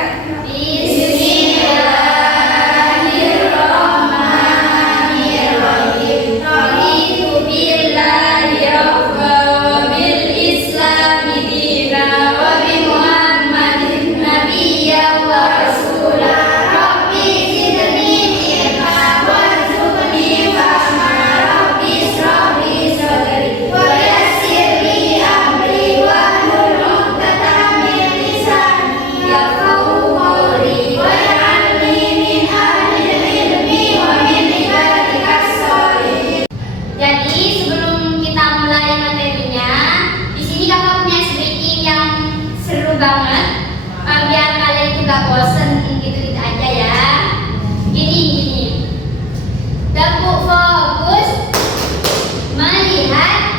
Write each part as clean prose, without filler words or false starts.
Bismillahirrahmanirrahim. Raditu billahi rabba wa bil islami dina wa bi Muhammadin nabiyyan wa rasula. Rabbi zidni ilma warzuqni fahma. Rabbi ishrah li sadri wa yassir li amri wahlul 'uqdatam min lisani yafqahu qawli waj'alni min ahlil ilmi wa min ibadikas sholihin. Jadi sebelum kita mulai materinya, di sini kakak punya speaking yang seru banget, biar kalian itu gak bosen gitu-gitu aja ya. Gini. Gabung fokus, melihat,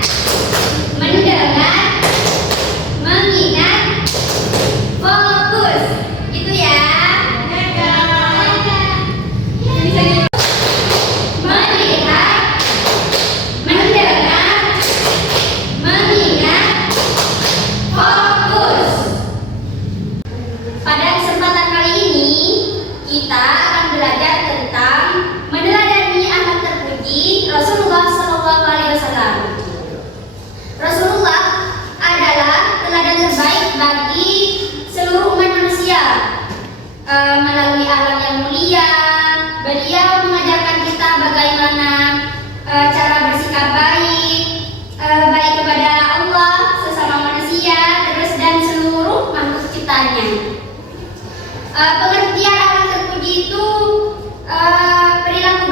mendengar, mengingat, fokus, gitu ya. Melihat, mendengar, mengingat, fokus. Pada kesempatan kali ini, kita akan belajar tentang meneladani akhlak terpuji Rasulullah SAW. Rasulullah adalah teladan terbaik bagi seluruh umat manusia. Melalui akhlak yang mulia, beliau mengajarkan kita bagaimana cara bersikap baik kepada Allah, sesama manusia, terus dan seluruh makhluk ciptaannya. Pengertian akhlak terpuji itu perilaku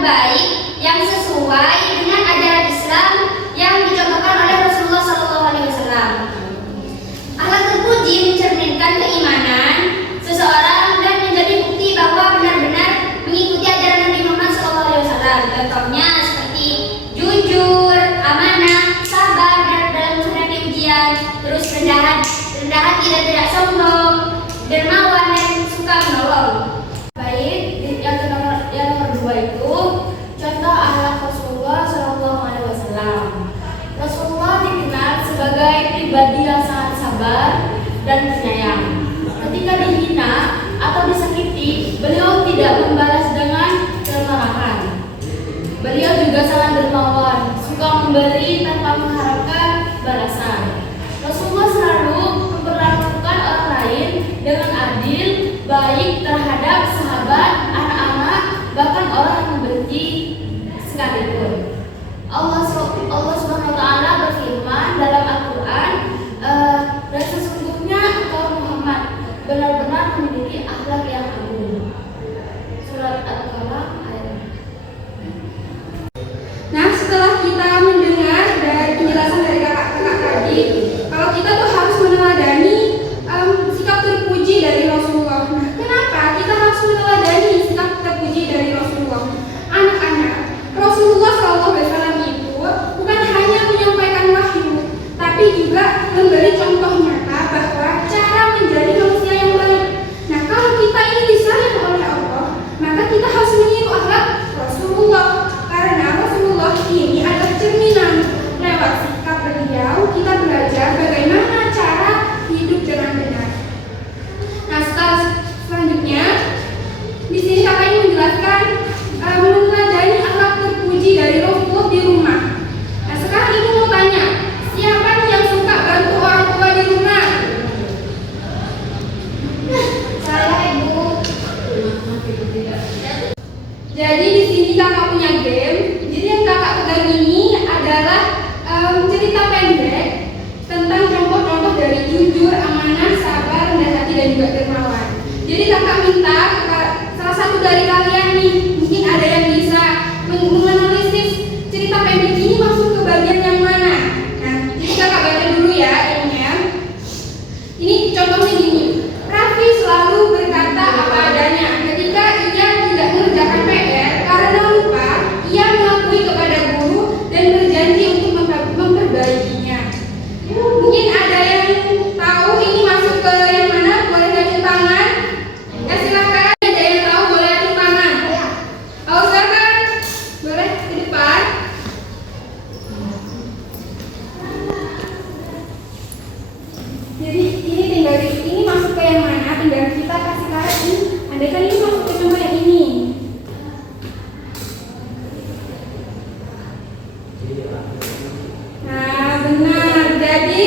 baik yang sesuai dengan ajaran Islam yang dicontohkan oleh Rasulullah SAW. Akhlak terpuji mencerminkan keimanan seseorang dan menjadi bukti bahwa benar-benar mengikuti ajaran Nabi Muhammad SAW. Contohnya seperti jujur, amanah, sabar dalam menghadapi ujian, terus rendah hati dan tidak sombong, dermawan dan suka menolong. Baik, yang nomor 2 itu contoh akhlak Rasulullah SAW. Rasulullah dikenal sebagai pribadi yang sangat sabar dan penyayang. Ketika dihina atau disakiti, beliau tidak membalas dengan kemarahan. Beliau juga sangat dermawan, suka memberi tanpa mengharapkan balasan. Rasulullah selalu memperlakukan orang lain dengan adil, baik terhadap sahabat, anak-anak, bahkan orang yang membenci sekalipun. Allah Subhanahu wa Ta'ala berfirman dalam Al-Quran, dan sesungguhnya engkau Muhammad benar-benar memiliki akhlak yang agung. Surat Al-Qalam ayat. Nah, setelah kita mendengar dari penjelasan dari kakak-kakak tadi, kalau kita tuh harus meneladani sikap terpuji dari Rasulullah. Nah, kenapa kita harus meneladani sikap terpuji dari Rasulullah? Anak-anak, Rasulullah SAW itu bukan hanya menyampaikan wahyu, tapi juga memberi contoh nyata bahwa cara menjadi manusia yang baik. Nah, kalau kita ini disayang oleh Allah, maka kita harus meniru akhlak Rasulullah. Karena Rasulullah ini adalah cerminan. Lewat sikap beliau, kita belajar bagaimana cara hidup dengan benar. Nah, selanjutnya di sini kakak ingin menjelaskan meneladani akhlak terpuji dari Rasulullah di rumah. Nah, sekarang ibu mau tanya, siapa nih yang suka bantu orang tua di rumah? Saya Ibu. Jadi di sini kakak punya game. Jadi yang kakak pegang ini adalah cerita pendek tentang contoh-contoh dari jujur, amanah, sabar, rendah hati dan juga dermawan. Jadi kakak minta salah satu dari kalian nih, mungkin ada yang bisa menganalisis cerita pendek ini masuk ke bagian yang mana. Nah, jadi kakak baca dulu ya ininya. Ini contohnya gini. Raffi selalu berkata apa adanya ketika ia tidak mengerjakan PR karena lupa. Ia mengakui kepada guru dan berjanji untuk memperbaikinya. Mungkin ada yang tahu ini masuk ke yang mana? Boleh acung tangan? Ya silakan. Ada yang tahu boleh acung tangan? Nah, benar. Jadi